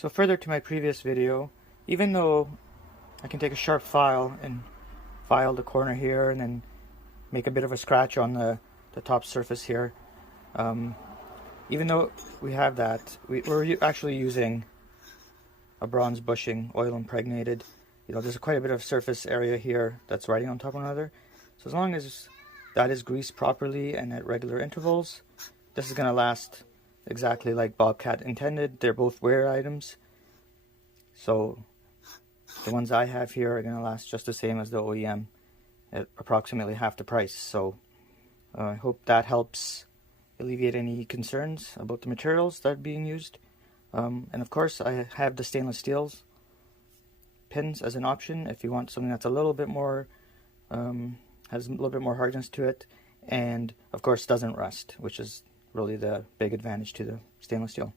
So further to my previous video, even though I can take a sharp file and file the corner here and then make a bit of a scratch on the top surface here, even though we have that, we're actually using a bronze bushing, oil impregnated. You know, there's quite a bit of surface area here that's riding on top of another. So as long as that is greased properly and at regular intervals, this is going to last exactly like Bobcat intended. They're both wear items. So the ones I have here are going to last just the same as the OEM at approximately half the price. So I hope that helps alleviate any concerns about the materials that are being used. And of course, I have the stainless steels pins as an option if you want something that's a little bit more, has a little bit more hardness to it, and of course doesn't rust, which is really the big advantage to the stainless steel.